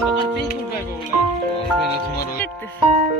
Ja, det er fint.